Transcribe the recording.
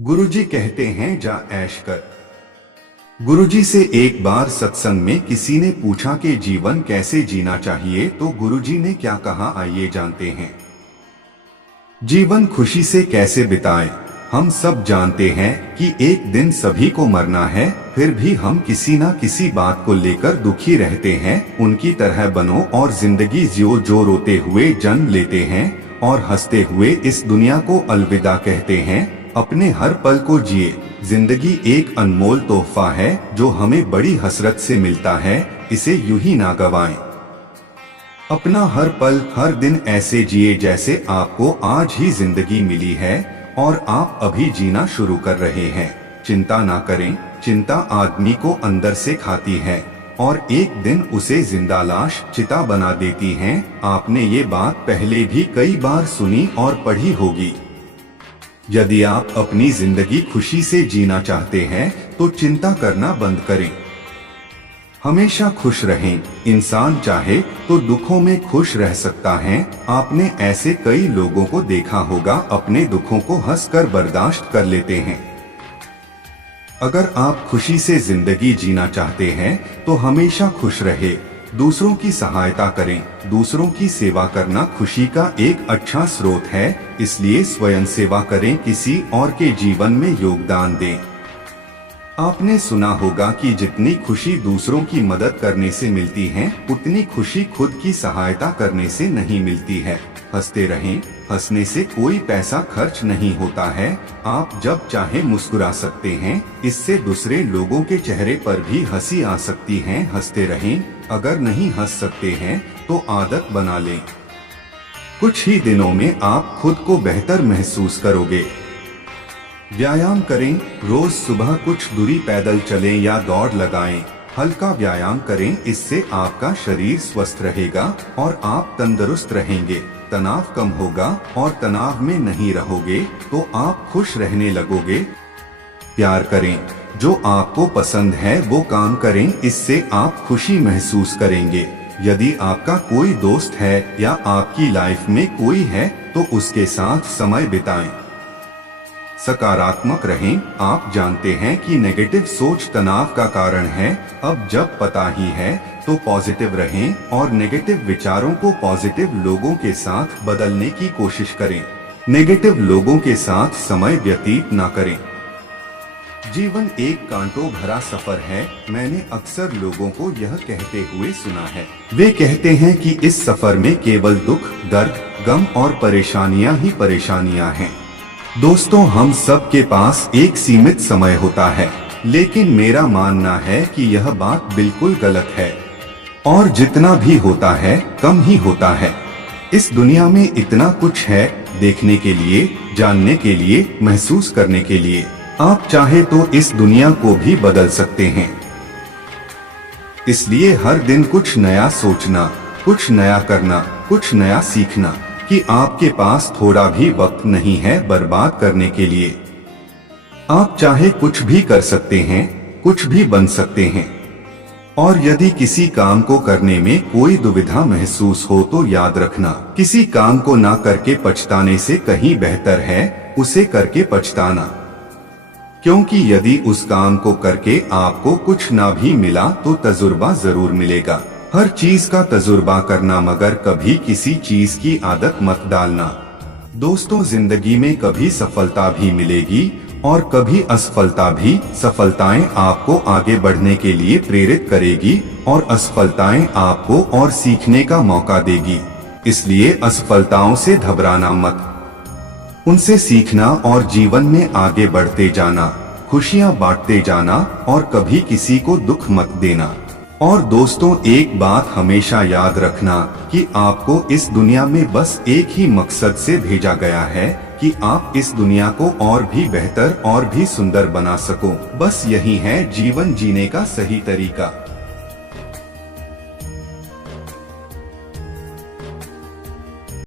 गुरुजी कहते हैं जा ऐश कर। गुरुजी से एक बार सत्संग में किसी ने पूछा कि जीवन कैसे जीना चाहिए, तो गुरुजी ने क्या कहा आइए जानते हैं। जीवन खुशी से कैसे बिताएं। हम सब जानते हैं कि एक दिन सभी को मरना है, फिर भी हम किसी ना किसी बात को लेकर दुखी रहते हैं। उनकी तरह बनो और जिंदगी जियो जो रोते हुए जन्म लेते हैं और हंसते हुए इस दुनिया को अलविदा कहते हैं। अपने हर पल को जिए। जिंदगी एक अनमोल तोहफा है जो हमें बड़ी हसरत से मिलता है, इसे यूं ही ना गवाएं। अपना हर पल हर दिन ऐसे जिए जैसे आपको आज ही जिंदगी मिली है और आप अभी जीना शुरू कर रहे हैं। चिंता ना करें, चिंता आदमी को अंदर से खाती है और एक दिन उसे जिंदा लाश चिता बना देती है। आपने ये बात पहले भी कई बार सुनी और पढ़ी होगी। यदि आप अपनी जिंदगी खुशी से जीना चाहते हैं तो चिंता करना बंद करें। हमेशा खुश रहें। इंसान चाहे तो दुखों में खुश रह सकता है। आपने ऐसे कई लोगों को देखा होगा, अपने दुखों को हंसकर बर्दाश्त कर लेते हैं। अगर आप खुशी से जिंदगी जीना चाहते हैं तो हमेशा खुश रहे। दूसरों की सहायता करें। दूसरों की सेवा करना खुशी का एक अच्छा स्रोत है, इसलिए स्वयं सेवा करें, किसी और के जीवन में योगदान दें। आपने सुना होगा कि जितनी खुशी दूसरों की मदद करने से मिलती है, उतनी खुशी खुद की सहायता करने से नहीं मिलती है। हंसते रहें। हंसने से कोई पैसा खर्च नहीं होता है। आप जब चाहे मुस्कुरा सकते हैं, इससे दूसरे लोगों के चेहरे पर भी हंसी आ सकती है। हंसते रहें। अगर नहीं हंस सकते हैं तो आदत बना लें। कुछ ही दिनों में आप खुद को बेहतर महसूस करोगे। व्यायाम करें। रोज सुबह कुछ दूरी पैदल चलें या दौड़ लगाएं। हल्का व्यायाम करें, इससे आपका शरीर स्वस्थ रहेगा और आप तंदुरुस्त रहेंगे। तनाव कम होगा और तनाव में नहीं रहोगे तो आप खुश रहने लगोगे। प्यार करें। जो आपको पसंद है वो काम करें, इससे आप खुशी महसूस करेंगे। यदि आपका कोई दोस्त है या आपकी लाइफ में कोई है तो उसके साथ समय बिताएं। सकारात्मक रहें। आप जानते हैं कि नेगेटिव सोच तनाव का कारण है। अब जब पता ही है तो पॉजिटिव रहें और नेगेटिव विचारों को पॉजिटिव लोगों के साथ बदलने की कोशिश करें। नेगेटिव लोगों के साथ समय व्यतीत ना करें। जीवन एक कांटों भरा सफर है। मैंने अक्सर लोगों को यह कहते हुए सुना है। वे कहते हैं कि इस सफर में केवल दुख, दर्द, गम और परेशानियां ही परेशानियां हैं। दोस्तों, हम सब के पास एक सीमित समय होता है, लेकिन मेरा मानना है कि यह बात बिल्कुल गलत है और जितना भी होता है कम ही होता है। इस दुनिया में इतना कुछ है देखने के लिए, जानने के लिए, महसूस करने के लिए। आप चाहे तो इस दुनिया को भी बदल सकते हैं। इसलिए हर दिन कुछ नया सोचना, कुछ नया करना, कुछ नया सीखना कि आपके पास थोड़ा भी वक्त नहीं है बर्बाद करने के लिए। आप चाहे कुछ भी कर सकते हैं, कुछ भी बन सकते हैं। और यदि किसी काम को करने में कोई दुविधा महसूस हो तो याद रखना, किसी काम को ना करके पछताने से कहीं बेहतर है उसे करके पछताना। क्योंकि यदि उस काम को करके आपको कुछ ना भी मिला तो तजुर्बा जरूर मिलेगा। हर चीज का तजुर्बा करना, मगर कभी किसी चीज की आदत मत डालना। दोस्तों, जिंदगी में कभी सफलता भी मिलेगी और कभी असफलता भी। सफलताएं आपको आगे बढ़ने के लिए प्रेरित करेगी और असफलताएं आपको और सीखने का मौका देगी। इसलिए असफलताओं से घबराना मत, उनसे सीखना और जीवन में आगे बढ़ते जाना, खुशियां बांटते जाना और कभी किसी को दुख मत देना। और दोस्तों, एक बात हमेशा याद रखना कि आपको इस दुनिया में बस एक ही मकसद से भेजा गया है कि आप इस दुनिया को और भी बेहतर और भी सुंदर बना सको। बस यही है जीवन जीने का सही तरीका।